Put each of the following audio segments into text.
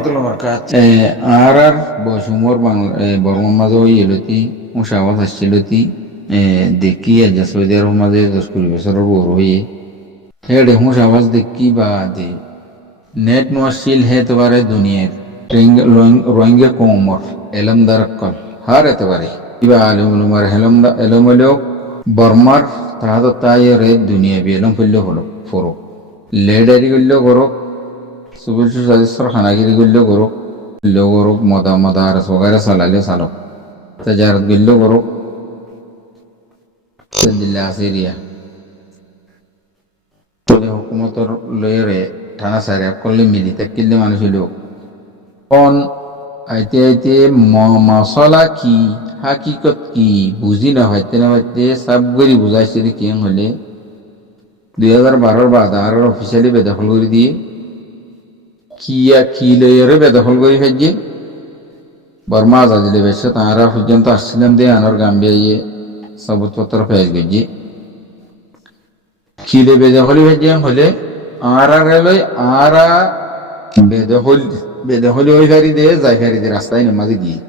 warahmatullahi wabarakatuh. Arar bosumor bang bormon mazo yeloti mushawas ashiloti deki aja Saudi Arab mazo doskuri besaro boro ye hede mushawas deki ba de net no ashil he tobare duniyar rohingya komor elam darakal har etobare iba alumar elamolo bormar tahado taye red duniya bi elam fullo foro lederi gullo goro সুবুলসু সাজেশ্বর খানাগিরি গুল্লো গরুক লো গরুক মদা আর সগারে সালালে সালো তাজারত গুল্লো গরুক দিল্লা আসিরিয়া তবে হুকুমতর লয়রে থানা সারে করলে মিলি তাকিলে মানুষ হইলো কোন আইতে মশলা কি হাকিকত কি বুঝি না হইতে সবগরি বুঝাইছে কি হলে 2012 বাদ আর অফিসিয়ালি বেদখল করে দিয়ে কি লইরে বেদখল করে ফেলছে বর্মা আজাদিলে বেশে তারা পর্যন্ত আসছিলাম দিয়ে আনার গাম্বিয়াইয়ে সবুজপত্র পেয়ে গেছে খিলে বেদখলি ফেলছে হলে আরা বেদখলি ওই ফেরি দিয়ে যাই ফেরি দিয়ে রাস্তায় নামাজে গিয়ে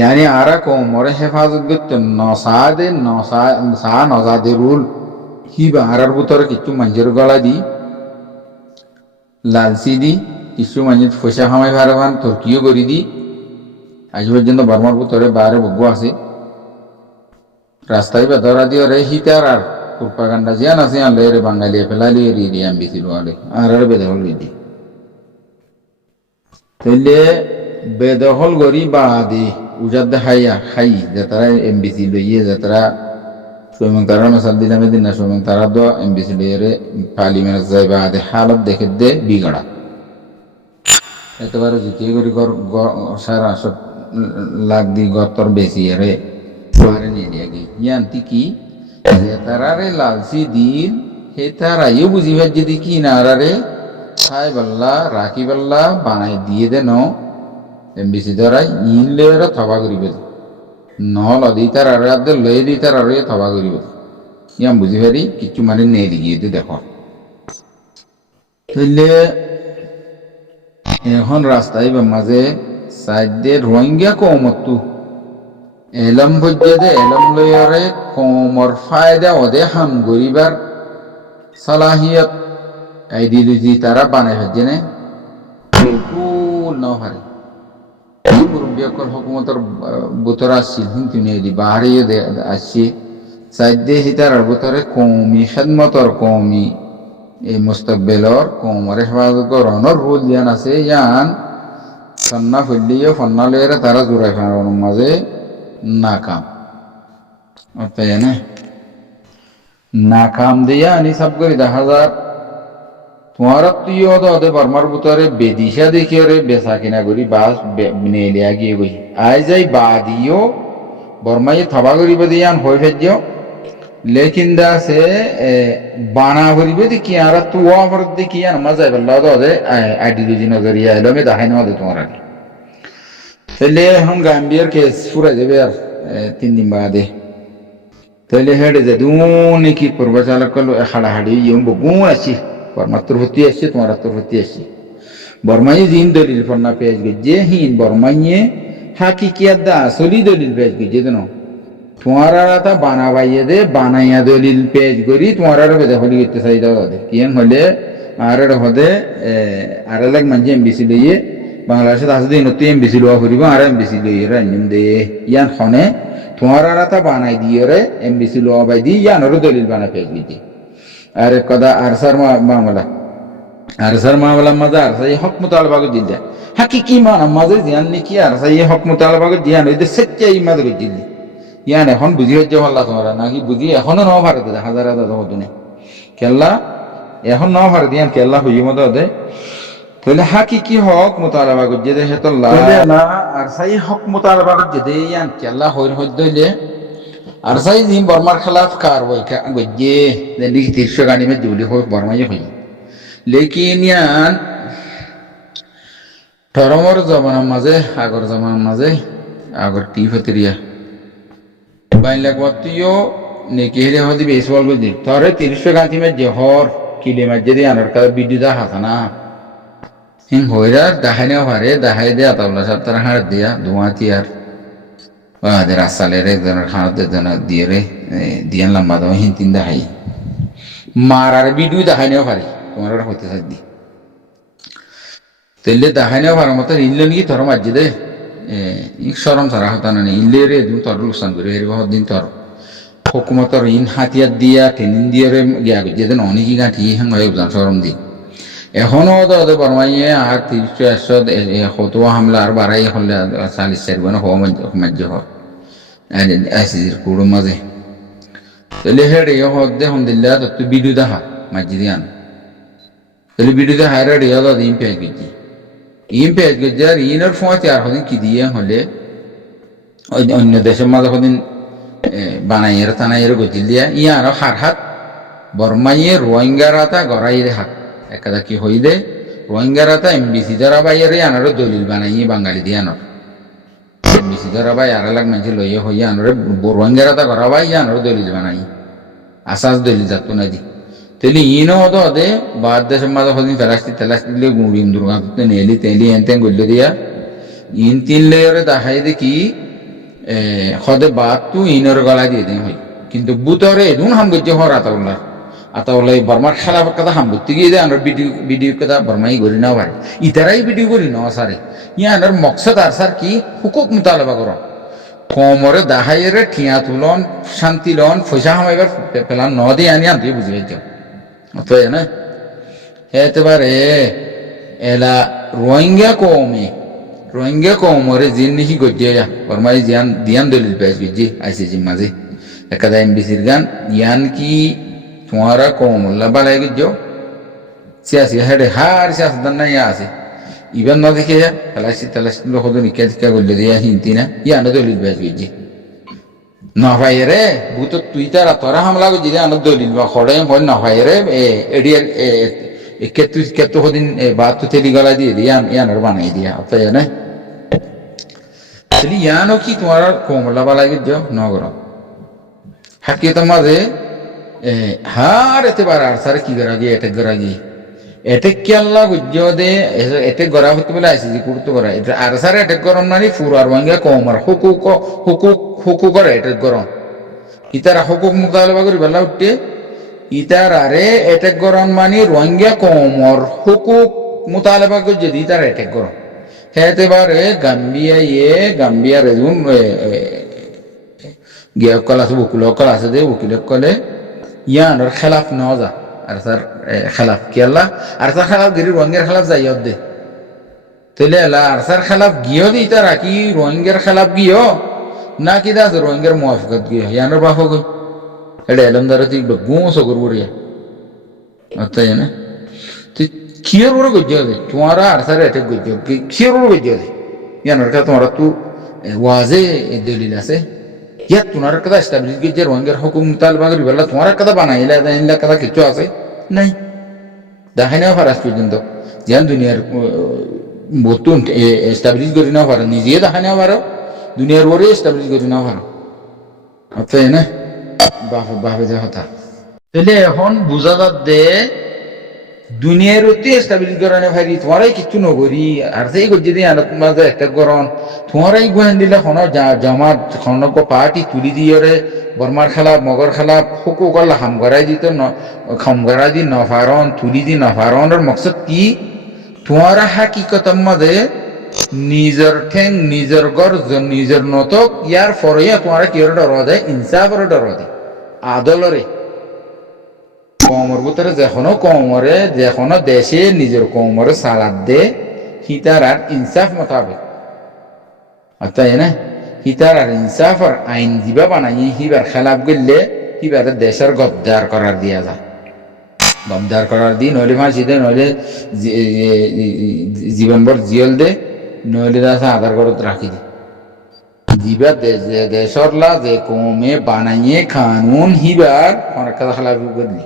यानी आरा कोमर हेफाजत करते नजादे रूल ही आरार बुतर किच्छु मंजर गला दी লালচি দি কিছু মানুষ পয়সা কামাই পারবান তুর্কিও করে দি আজ পর্যন্ত বর্মার ভিতরে বারে বগু আছে রাস্তায় বেদরা দিয়ে রে হিতার আর প্রপাগান্ডা জিয়ান আছে আনলে রে বাঙালি ফেলালি রি আম্বিছিল আলে আর বেদখল দি তাইলে বেদখল গরি বাদি উজাদ দেখাইয়া খাই যে তারা এমবিসি লইয়ে যে তারা সুইমিং তারা মেসাল দিলামে দিন না সুইমিং তারা দো এমবিসি লইয়ে পার্লিমেন্ট যাই বাদে হালত দেখে দে বিগড়া এতবারে জিতিয়ে করি সারা সব লাখ দি গতর বেশি রে পারে নিয়ে দিয়ে গিয়ে ইয়ান্তি কি যে তারা রে লালসি দিন হে তারা ইউ বুঝি ভাই যদি কি না রে খাই বল্লা রাখি বল্লা বানাই দিয়ে দে ন এমবিসি দ্বারা ইন লেরা থবা করিবে নহল দি তার আর আদে লই দি তার আর থবা করিবে ইয়াম বুঝি পারি কিছু মানে নেই গিয়ে দেখো তাইলে এখন রাস্তায় মাঝে সাইডে রোহিঙ্গা কমতু এলম ভজ্জে এলম লয়ারে কমর ফায়দা ওদে হাম গরিবার সালাহিয়ত আইডিওলজি তারা বানাই হচ্ছে না বিলকুল না পারে মুরব্বিয়কর হুকুমতর বুতর আসছিল হিন্তুনে দি বাহারে আসছে সাইডে হিতার বুতরে কওমি খেদমতর কওমি এই মুস্তাকবেলর কওমর হেফাজত করণর রুল দিয়ান আছে ইয়ান সন্না ফুল্লিও ফন্নালের তারা জোড়াই ফানোর মাঝে নাকাম তাই না নাকাম দিয়া আনি সব করে দেখা যাক তোমার তুইও তো ওদের বর্মার ভিতরে বেদিশা দেখিও রে বেচা কিনা করি বাস নেলিয়া গিয়ে গই আই যাই বাদিও বর্মাই থাবা করিব দিয়ান হয়ে ফেজিও লেকিন দা সে বানা করিবে দেখি আর তুয়া ফর দেখি আর মজা বল্লা তো ওদের আইডিওলজি নজরিয়া এলো মে দেখাই না ওদের তোমার আগে তাহলে এখন গাম্বিয়ার কেস ফুরা যাবে আর 3 দিন বাদে তাহলে হেডে যে দুনি কি পূর্বচালক হাড়াহাড়ি ইয়ম বগুন আছি বর্মার তোর হতে আসছে তোমার তোর হতে আসছে বর্মাই জিন দলিল ফন্না পেজ গিয়ে হিন বর্মাইয়ে হাকিকিয়াত দা আসলি দলিল পেজ গিয়ে দেন তোমার তা বানাবাইয়ে দে বানাইয়া দলিল পেজ করি তোমার বেদে হলি করতে চাই দাও তাদের কিয়ান হলে আর হদে আর লাগ মানছে এমবিসি লইয়ে বাংলাদেশে আসলে নতুন এমবিসি লওয়া করিব আর এমবিসি লইয়ে রান্নিম দে ইয়ান খনে তোমার তা বানাই দিয়ে রে এমবিসি লওয়া বাই দি ইয়ানোর দলিল বানা পেজ গিয়ে আর কদা আরসার মামলা মাঝে আরসাই হক মুতালবা করে দিল হাকিকি মান মাঝে জিয়ান নাকি আরসাই হক মুতালবা করে জিয়ান হইতে সচ্চাই মাঝে করে দিল ইয়ান এখন বুঝি হচ্ছে হল্লা তোমরা নাকি বুঝি এখনো ন ভারত হাজার হাজার হতুনে কেল্লা এখন ন ভারত ইয়ান কেল্লা হইয়ে মতো দে তাহলে হাকিকি হক মুতালবা করে দে হেতল্লা আরসাই হক মুতালবা করে দে ইয়ান কেল্লা হইর হইলে আর সাই জিম বর্মার খেলাফ কারওয়াই গজ্জে দেলি 300 গানি মে জুলি हो বর্মাই হই লেকিন ইয়ান ধর্মর জমানার মাঝে আগর জমানার মাঝে আগর টি ফতরিয়া বাইলা গতিও নেকি হেরে হদি বেসবল গদি তরে 300 গানি মে জহর কিলে মে যদি আনার কা বিডিদা হাসানা হিং হইরার দাহাইনেও পারে দাহাই দিয়ে আতাউল্লাহ সাহেব তারা হাড় দিয়া ধোঁয়াতি আর ওদের আসালের একজনের হাড় একজনের দিয়ে রে দিয়ান লম্বা দাও হিন তিন দাহাই মার আর ভিডিও দাহাইনেও পারি তোমার ওরা হইতে থাকবি তেলে দাহাইনেও পারার মতো ইনলে নাকি তোর মাঝে দে সরম সারা হতা না ইনলে রে দিন তোর লোকসান করে এর বহুত দিন তোর হুকুমতর ইন হাতিয়ার দিয়া টেনিন দিয়ে রে গিয়া যেদিন অনেকই গাঁঠি হাং হয় সরম দি এখনো তো ওদের বর্মাইয়ে আর 30-40 হামলা আর বাড়াই হলে 40-40 হওয়া মাঝে আসির কুড়ো মাঝে তাহলে হেডে হদ দে হমদিল্লা তো তুই ভিডিও দেখা মাঝে দিয়ান তাহলে ভিডিও দেখা রেডে হদ ইম পেজ গেছি আর ইনের সময় আর হদিন কি দিয়ে হলে অন্য দেশের মাঝে হদিন বানাইয়ের থানাইয়ের গতিল দিয়া আরো হাত বর্মাইয়ে রোহিঙ্গারাতা গড়াইরে হাত একাদা কি হই দে রোহিঙ্গারাতা এমবিসি দ্বারা বাইরে আনারও দলিল বানাইয়ে বাঙালি দিয়ে আনার এমবিসি দ্বারা বাই আর লাগ মানুষ লইয়ে হইয়া আনারে রোহিঙ্গারাতা গড়া বাই আনারও দলিল বানাই আসাস দলিল যাতো না দি তাহলে ইনও হতো হদে বাদ দেশের মাঝে হদিন তেলাস্তি দিলে গুঁড়িম দুর্গা নেলি তেলি এনতেন গল্য দিয়া ইন তিন লেয়ারে দেখাই দেখি হদে বাদ তু ইনের গলা দিয়ে দেন হয় কিন্তু বুতরে এদুন হাম গজ্জে হর আতাউল্লাহ বর্মার খেলা কথা হাম বুঝতে গিয়ে দেয় আমরা ভিডিও কথা বর্মাই করি না পারে ইতারাই ভিডিও করি না সারে ইয়ানোর মকসদ আর স্যার কি হুকুক মোতালেবা করো কমরে দাহাইরে ঠিয়া তুলন শান্তি লন পয়সা হামাইবার পেলান ন দিয়ে আনি আনতে বুঝি পাইছ তো না এতেবারে এলা রোহিঙ্গা কমরে জিন নিহি গজ্জিয়া বর্মাই দিয়ান দলিল পেয়েছ গজ্জি আইসি জিম মাঝে একাদা এমবিসির গান ইয়ান কি তোমারা কমল্লা বালাই গজ্জ সিয়াসি হেডে হার সিয়াসদান না ইয়া আছে ইবেন না দেখে তালাসি লোক নিকা করলে দিয়া হিন্তি না ইয়ানো দলিল পেয়েছ গজ্জি নভাই রে ভূত তুই তারা তোরা হামলা করছি আনার দলিল বা খড়ে হয় নভাই রে এডিয়ার কেতু হদিন বাত তো তেলি গলা দিয়ে ইয়ানোর বানাই দিয়া তাই না তাহলে ইয়ানো কি তোমার কমলা বালাই গজ্জ নগর হাকিয়তের মাঝে হার এতেবার আর সারে কি করা গিয়ে এটেক কি আল্লাহ গুজ্জ দে এটেক গড়া হতে বলে আইসি যে কুর্তো করা এটা আর সারে এটেক গরম নানি ফুরার ভাঙ্গা কমার হুকুক করে এটেক গরম ইতারা হুকুক মোতালেবা করি বেলা উঠতে ইতার আরে এটেক গরম মানে রোহিঙ্গা কমর হুকুক মোতালেবা করি যদি ইতার এটেক গরম হেতেবারে গাম্বিয়া রেজুন গিয়া কল আছে উকিল কল আছে দে উকিল কলে ইয়ানোর খেলাফ নেওয়া যা আর স্যার খেলাফ কি আল্লাহ আর স্যার খেলাফ গিরি রোহিঙ্গার খেলাফ যাইও দে তাহলে আল্লাহ আর স্যার খেলাফ গিয়েও দি তারা কি রোহিঙ্গার খেলাফ গিয়েও না কি দা রোহিঙ্গার মুআফিকাত গিয়ে ইয়ানোর বাফ গই এটা এলম দ্বারা তুই গুঁসো করবো রে আচ্ছা না তুই কিয়ের ওরা গজ্জ দে তোমারা আর স্যার এটা গজ্জ কিয়ের ওরা গজ্জ দে ইয়ানোর কা তোমারা তু ওয়াজে দলিল আছে ইয়াত তোমার কথা এস্টাবলিশ গেছে রোহিঙ্গার হুকুম মোতালেবা করি বেলা তোমার কথা বানাইলা জানিলা কথা কিছু আছে নাই দেখাই না পারাস পর্যন্ত যেন দুনিয়ার বর্তুন এস্টাবলিশ করি না পারো নিজে দেখাই না পারো দুনিয়ার ওরে এস্টাবলিশ করি না পারো তাই না বাপে যে কথা তাহলে এখন বুঝা দে দুনিয়ার অতি এস্টাবলিশ করানো ভাই তোমারাই কিচ্ছু নগরি আর সেই করছি দিয়ে আনা তোমার একটা গরম তোমারাই গোয়েন দিলে কোনো জামাত কোনো পার্টি তুলি দিয়ে রে বর্মার খেলা মগর খেলা ফুকু করলে হামগড়াই দিত খামগড়াই দি নফারন তুলি দি নফারনের মকসদ কি তোমারা হাকিকতের মাঝে নিজের ঠেং নিজের গর নিজের নতক ইয়ার ফরইয়া তোমারা কি ডর দেয় ইনসাফের ডর দেয় আদলরে কমর ভিতরে যেখনো দেশে নিজের কমরে সালাদ দে হিতার আর ইনসাফ মোতাবেক তাই না হিতার আর ইনসাফ আর আইন দিবা বানাই হিবার খেলাফ গেলে হিবার দেশের গদ্দার করার দিয়া যায় গদ্দার করার দি নইলে ফাঁসি দে নইলে জীবনভর জিয়ল দে নইলে দাসা আধার করত রাখি দে দিবা দেশর লা যে কমে বানাইয়ে কানুন হিবার অনেক কথা খেলাফি করলি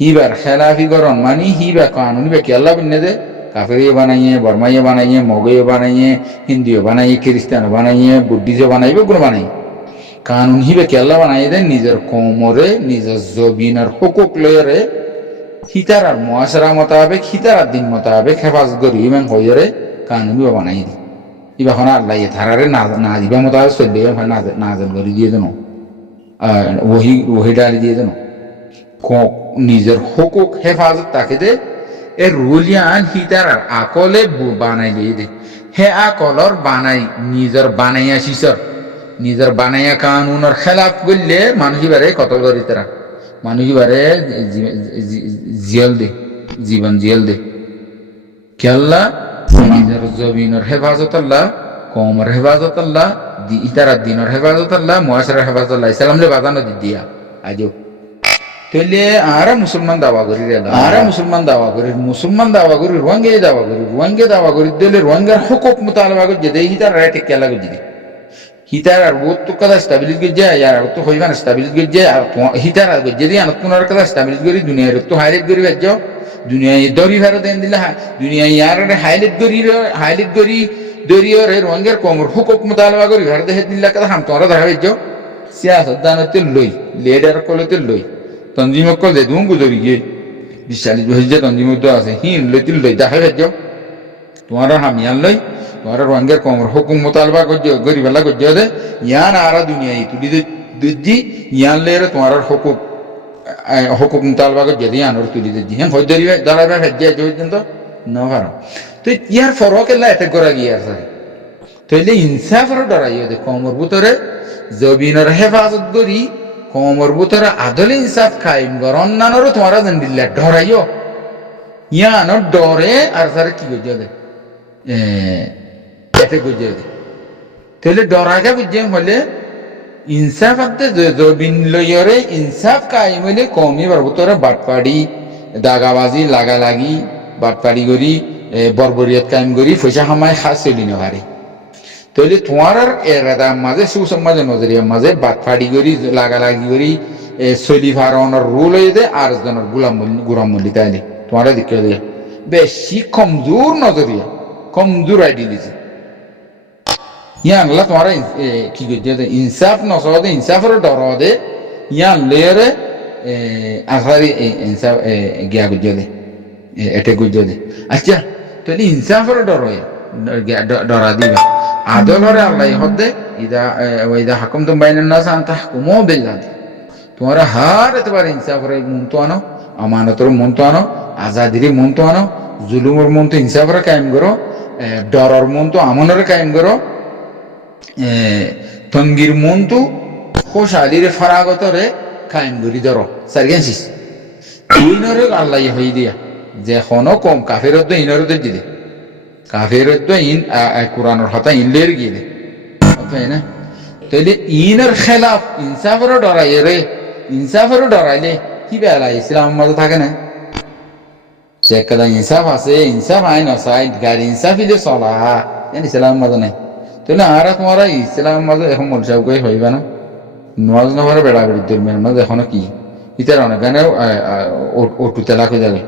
হিবার খেলাফি করন মানে হিবা কানুন বে কেল্লা বিনে দে কাফেরিয়ে বানাইয়ে বর্মাইয়ে বানাইয়ে মগইয়ে বানাইয়ে হিন্দুয়ে বানাইয়ে খ্রিস্টান বানাইয়ে বুদ্ধিজে বানাইবে গুলো বানাই কানুন হিবে কেল্লা বানাইয়ে দে নিজের কোমরে নিজের জবিনের হুকুক লয়রে হিতার আর মহাসরা মোতাবেক হিতার আর দিন মোতাবেক হেফাজত করি ইমান হইরে কানুন বানাই দি ইবা হন আল্লাহ ধারারে না দিবা মোতাবেক চলবে নাজল করে দিয়ে দেন ওহি ডালি দিয়ে দেন নিজের হকুক হেফাজত তাকে দে এ রুলিয়ান হিতার আর আকলে বানাই দিয়ে দে হে আকলর বানাই নিজের বানাইয়া শিশর নিজের বানাইয়া কানুনের খেলাফ করলে মানুষই বারে কতল করি তারা মানুষই বারে জিয়াল দে জীবন জিয়াল দে কেল্লা নিজের জমিনের হেফাজত আল্লাহ কমর হেফাজত আল্লাহ ইতারা দিনের হেফাজত আল্লাহ মহাসরের হেফাজত আল্লাহ ইসলামলে বাজানো দিয়া আজও তাহলে আরা মুসলমান দাওয়া করি মুসলমান দাওয়া করি রোয়াঙ্গে দাওয়া করি দিলে রোয়াঙ্গার হকুক মোতালবা করছে দেই হিতার রাইট কেলা করছে হিতার আর ও তো কথা স্টাবিলিশ করছে আর তো হইবা না স্টাবিলিশ করছে হিতার আর করছে দিয়ে আনত কোনার কথা স্টাবিলিশ করি দুনিয়ার তো হাইলাইট করি বাজ্য দুনিয়ায় দরি ভারত দেন দিলে দুনিয়ায় ইয়ার হাইলাইট করি দরিও রে রোয়াঙ্গের কমর হকুক মোতালবা করি ভারত দেহে দিল্লা কথা হাম তোমরা দেখা বাজ্য সিয়াসত দানতে লই লিডার কলতে লই তঞ্জিমক কল দে দুম গুজরি গিয়ে 40 তঞ্জিমক তো আছে হিন লইতিল লই দেখা বাজ্য তোমারা হামিয়ান লই তোমারা রোয়াঙ্গের কমর হুকুম মোতালবা করছে গরিবেলা করছে দে ইয়ান আরা দুনিয়ায় তুলি দিজি ইয়ান লেরে তোমার হুকুম মোতালবা করছে দে ইয়ানোর তুলি দিজি হ্যাঁ হই দরিবে দাঁড়াবে ভেজে পর্যন্ত না পারো তো ইয়ার ফরক এলা এতে করা গিয়ার সারে তাইলে ইনসাফের ডরাইও দে কমর ভিতরে জবিনের হেফাজত করি কমর ভিতরে আদল ইনসাফ খাইম গর অন্যান্যরও তোমারা জানিল্লা ডরাইও ইয়ানোর ডরে আর সারে কি করছে দে এতে বুঝে দি তাহলে ডরাকে বুঝে হলে ইনসাফ আনতে জবিন লইরে ইনসাফ কায়েম হইলে কমই বার ভিতরে বাটপাড়ি দাগাবাজি লাগালাগি বাটপাড়ি করি বর্বরিয়ত কায়েম করি পয়সা হামায় খাস চলি নহারে তাহলে তোমার আর এরাদা মাঝে সুসমাজ নজরিয়ার মাঝে বাটপাড়ি করি লাগালাগি করি চলি ফারনের রুল হয়ে দে আর জনের গুলাম মল্লি তাইলে তোমারা দেখে দিয়ে বেশি কমজোর নজরিয়া কমজোর আইডি দিছে ইয়ান লা তোমার কি করছে ইনসাফ নসদে ইনসাফের ডর দে ইয়ান লেরে আখারি ইনসাফ গিয়া গুজে দে এটে গুজে দে আচ্ছা তাহলে ইনসাফের ডর ডরা দিবা আদলরে আল্লাহ হদে ইদা হাকুমতুম বাইনান নাস আন তাহকুমু বিল্লাহ তোমার হার এতবার ইনসাফের মন তো আনো আমানতের মন তো আনো আজাদির মন তো আনো জুলুমের মন তো ইনসাফের কায়েম করো ডরর মন তো আমনের কায়েম করো তঙ্গির মন তো খোশালির ফারাগতরে কায়েম করি ধরো সার্গেন্সিস ইনরে আল্লাহ হই দিয়া যে কোনো কম কাফের তো ইনরে তো দিলে কাফের তো ইন কোরআনের হতা ইনলের গিয়ে দে তাই না তাইলে ইনের খেলাফ ইনসাফেরও ডরাই রে ইনসাফেরও ডরাইলে কি বেলা ইসলাম মতো থাকে না সে একটা ইনসাফ আছে ইনসাফ আইন আসাই গাড়ি ইনসাফ ইলে চলা ইসলাম মাঝে নাই তাহলে আর তোমার ইসলাম মাঝে এখন মলসাব করে হইবা না নজ নহরে বেড়া বেড়ি ধর্মের মাঝে এখনো কি ইতার অনেক গানে ওটু তেলাক হয়ে যাবে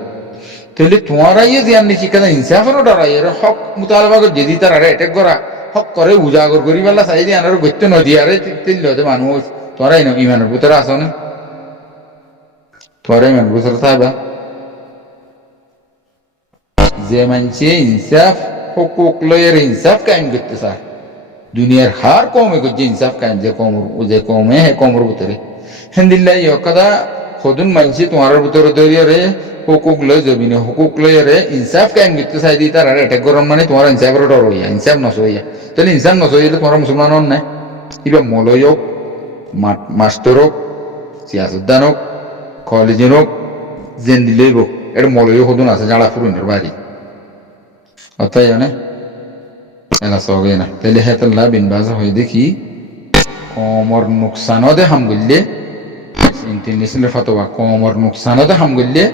তাহলে তোমার ইয়ে জ্ঞান নিচ্ছি কেন ইনসাফেরও ডরাই এর হক মোতালবা করে যদি তার আরে অ্যাটেক করা হক করে উজাগর করি পেলা চাই দিয়ে আনার গত্য নদী আরে তিল্লে হতে মানুষ তোরা ইমানের ভিতরে আসো না তোরা ইমানের ভিতরে থাকবা যে মানছে ইনসাফ হুকুক লয়ের ইনসাফ কায়েম করতে চায় দুনিয়ার হার কমে করছে ইনসাফ কায়েম যে কমে হে কমর ভিতরে হেন্দিল্লাই কথা সদুন মানছে তোমার ভিতরে দরিয়ারে হুকুক লয় জমিনে হুকুক লয়েরে ইনসাফ কায়েম করতে চাই দিয়ে তার অ্যাটাক গরম মানে তোমার ইনসাফের ডর হইয়া ইনসাফ নষ্ট হইয়া তাহলে ইনসাফ নষ্ট হইলে তোমার মুসলমান হন নাই কিবা মলয় হোক মাস্টার হোক সিয়াসুদ্দান হোক কলেজের হোক জেন দিলেই হোক এটা মলয় সদুন আছে যারা ফুরুনের বাড়ি অতাই জানে এলা সগে না তাহলে হেতাল্লা বিন বাজা হয়ে দেখি কমর নুকসানও দে হাম গল্লে ইন্টারন্যাশনাল ফতোয়া কমর নুকসানও দে হাম গল্লে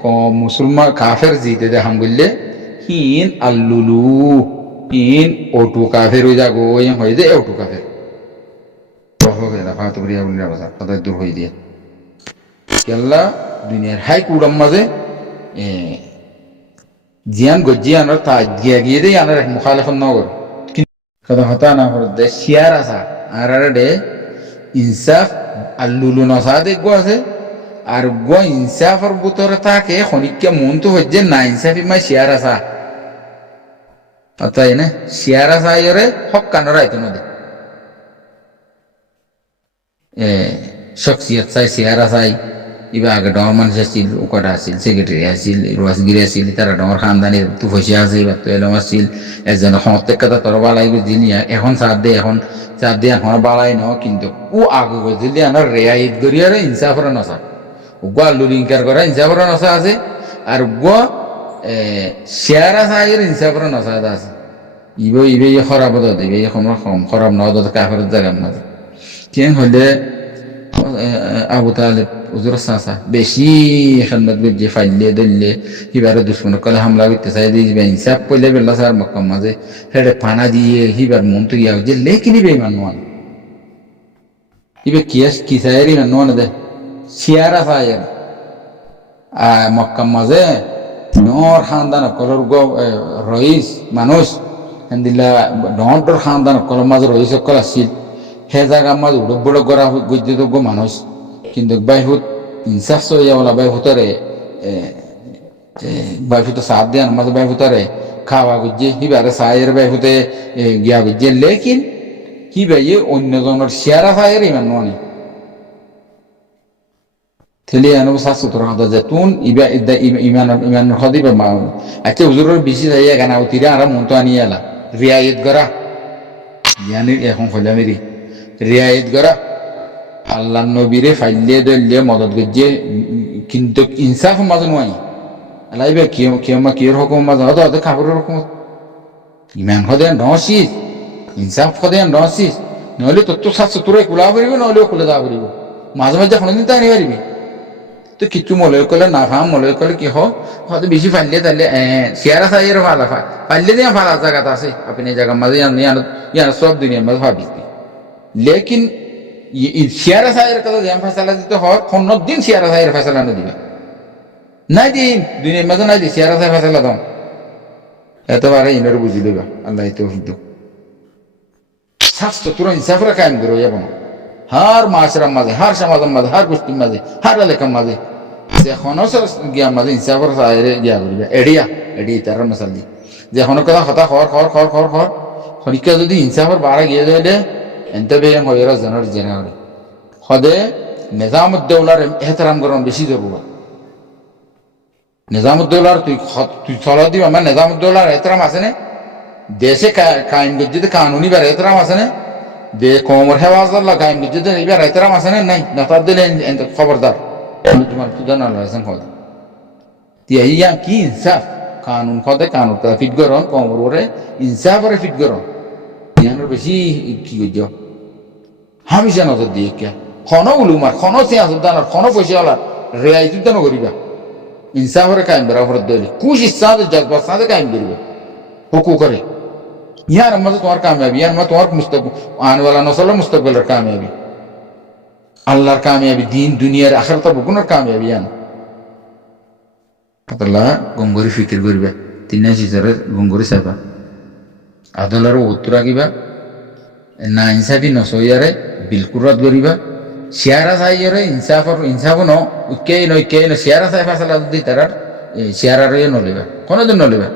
কম মুসলমান কাফের জিতে দে হাম গল্লে হিন আল্লুলু হিন ওটু কাফের হয়ে যাগো হয়ে দে ওটু কাফের হয়ে না ফাতো বরিয়া বলিয়া বাসা ফাতো দূর হয়ে দিয়ে কেল্লা দুনিয়ার হাই কুড়াম মাঝে জিয়ান গজিয়ানোর তা গিয়ে দেয় আনার মুখালেফন নগর কথা হতা না হতে শিয়ার আসা আর ডে ইনসাফ আল্লুলু নসা দেখবো আছে আর গো ইনসাফের ভিতরে থাকে খনিককে মন তো হচ্ছে না ইনসাফি মা শেয়ার আসা তাই না শেয়ার আসা এরে হক কানোর আইতো নদী শখসিয়ত চাই শেয়ার আসাই ইবা আগে ডর মানুষ আসছিল ওকটা আসছিল সেক্রেটারি আসছিল রোয়াসগিরি আসছিল তারা ডর খানদানি তু ফসে আছে এবার তো এলাম আসছিল একজন সমর্থক কথা তোর বালাই বুঝলি এখন চার দে এখন চার দিয়ে এখন বালাই ন কিন্তু ও আগে বুঝলি আনার রেয়াইত গড়িয়ারে ইনসাফর নসা গো লুরিংকার করা ইনসাফর নসা আছে আর গো শেয়ার আসা এর ইনসাফর নসা আছে ইবে খরাব ইবে খরাব ন কাফের জায়গা না কেন হলে আবু তালেব উজুর চাচা বেশি খেলনাত গিয়ে ফাইলে ধরলে সিবারে দুশ্মন কলে হামলা করতে চাই দিয়ে ইনসাফ করলে বেলা স্যার মক্কার মাঝে হেডে পানা দিয়ে সিবার মন তো ইয়া যে লেকিনি বে ইমান নোয়ান ইবে কি চাই ইমান নোয়ান দে শিয়ারা চাই মক্কার মাঝে নর খানদান কলর রইস মানুষ হেন্দিলা ডর খানদান কলর মাঝে রইস কল আসছিল হে জায়গা মাঝে উড়ক বড় করা গজ্যযোগ্য মানুষ কিন্তু বাইহুত ইনসাফ সইয়াওয়ালা বাইহুতারে বাইহুতে সাথ দেন মাঝে বাইহুতারে খাওয়া গুজে হিবারে সায়ের বাইহুতে গিয়া গুজে লেকিন কি বাইয়ে অন্যজনের শেয়ারা সায়ের ইমান নয় থেলে আনো শাস্ত্র তোর হাতে যে তুন ইবা ইমান হদি বা আচ্ছা হুজুরের বেশি যাইয়া গানা উতিরা আর মন তো আনিয়ে এলা রিয়ায়ত করা জ্ঞানী এখন খোলা মেরি রিয়ায়ত করা আল্লাহ নবীরে ফাইলে দলিয়ে মদত গজ্জে কিন্তু ইনসাফ মাঝে নয় আলাইবে কিয়মা কিয়র হুকুম মাঝে হতো হতে কাপড়ের হুকুম ইমান হদে নসিস ইনসাফ হদে নসিস নহলে তোর তো শাস্ত্র তোরে খোলা পারিব নহলেও খুলে যাওয়া পারিব মাঝে মাঝে কোনোদিন তো আনি পারিবি তো কিছু মলে করলে না ফাম মলে করলে কি হয়তো বেশি ফাইলে তাহলে শেয়ার আছে এর ভালো ফাইলে দিয়ে ভালো জায়গাটা আছে আপনি এই জায়গার মাঝে ইয়ার সব দুনিয়ার মাঝে ভাবিস লেকিন শেয়ার সাহের কথা যে ফেসলা দিতে হয় কোনো দিন শেয়ার সাহের ফেসলা না দিবে নাই দিন দুনিয়ার মাঝে নাই দিই শেয়ার সাহেব ফেসলা দাম এতবারে ইনের বুঝি দিবা আল্লাহ তো স্বাস্থ্য তোর ইনসাফরা কায়েম করে যাব না হার মাসরার মাঝে হার সমাজের মাঝে হার গোষ্ঠীর মাঝে হার এলাকার মাঝে যেখনো গিয়ার মাঝে ইনসাফর সাহের গিয়া করিবা এড়িয়া তার মশাল দি যেখনো কথা হতা খর খরিকা যদি ইনসাফর বাড়া গিয়ে যাইলে এনতে বেম হইরা জানার জেনারে হদে নিজামুদ্দৌলার এহতরাম করার বেশি জরুরত নিজামুদ্দৌলার তুই চলা দিবা আমার নিজামুদ্দৌলার এহতরাম আছে না দেশে কায়েম গজ্জিতে কানুনি বার এহতরাম আছে না দে কোমর হেফাজত কায়েম গজ্জিতে এবার এহতরাম আছে না নাই নেতার দিলে খবরদার তোমার তুদান আল্লাহ হাসান হদ ইয়া কি ইনসাফ কানুন হদে কানুন ফিট করন কোমর ওরে ইনসাফরে ফিট করন ইয়ানোর বেশি কি করছ হামিশা নজর দিয়ে কে খনো উলুমার খনো সিয়াসুদ্দানার খনো পয়সাওয়ালার রেয়াইতুদ্দান করিবা ইনসাফরে কায়েম করা ফরত দইলে কুশ ইসাদ জজবার সাথে কায়েম করিবা হুকু করে ইয়ার মধ্যে তোমার কামিয়াবি ইয়ার মধ্যে তোমার মুস্তাকবিল আনওয়ালা নসলের মুস্তাকবিলের কামিয়াবি আল্লাহর কামিয়াবি দিন দুনিয়ার আখিরাত বুকুনের কামিয়াবি ইয়ান আল্লাহ গঙ্গরি ফিকির করিবা তিন সিজারে গঙ্গরি সাইবা আদলার উত্তর আঁকিবা না ইনসাফি নসইয়ারে বিলকুরাত করিবা শেয়ারা চাইয়ারে ইনসাফ ন উকেই ন শেয়ারা চাই ফাঁসলা যদি তার শেয়ারারে নলিবা কোনোদিন নলিবা